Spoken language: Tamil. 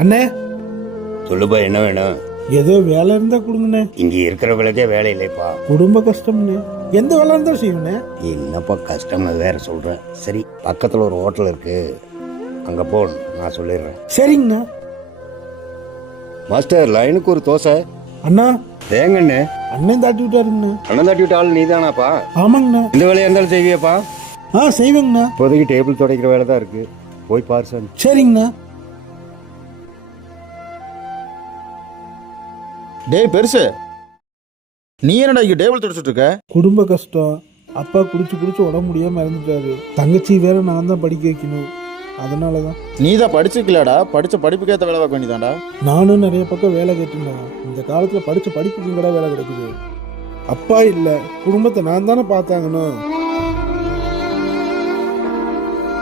அண்ணே, சொல்லுப்பா, என்ன வேணும்? ஏதோ வேலை இருந்தா கொடுங்கண்ணே. இங்க இருக்கிறவங்களுக்கே வேலை இல்லைப்பா. குடும்ப கஷ்டம்ண்ணே. எந்த வேலை இருந்தாலும் செய்வேண்ணே. என்னப்பா கஷ்டம்னு வேற சொல்றேன். சரி, பக்கத்துல ஒரு ஹோட்டல் இருக்கு, அங்க போ, நான் சொல்லிடுறேன். சரிங்கண்ணா. மாஸ்டர், லைனுக்கு ஒரு தோசை. அண்ணா, தேங்கண்ணே. அண்ணன் தாட்டி விட்டாருங்கண்ணா. அண்ணன் தட்டி விட்ட ஆள் நீதானாப்பா? ஆமாங்கண்ணா. இந்த வேலையா இருந்தாலும் செய்வியாப்பா? செய்வேங்கண்ணா. இப்போதைக்கு டேபிள் துடைக்கிற வேலை தான் இருக்கு, போய் பாரு சார். சரிங்கண்ணா. டேய் பெருசு, நீ என்னடா இங்க டேபிள் துடைச்சிட்டு இருக்க? குடும்ப கஷ்டம். அப்பா குடிச்சு குடிச்சு உடம்பு முடியாம இறந்துட்டாரு. தங்கச்சி வேற நான் தான் படிக்க வைக்கணும். அதனாலதான். நீ தான் படிச்சுக்கலடா, படிச்ச படிப்புக்கேற்ற வேலை பார்க்க வேண்டியதாண்டா. நானும் நிறைய பக்கம் வேலை கேட்டுருந்தேன். இந்த காலத்துல படிச்ச படிப்புக்கு கூட வேலை கிடைக்குது. அப்பா இல்ல, குடும்பத்தை நான் தானே பார்த்தாங்கன்னு.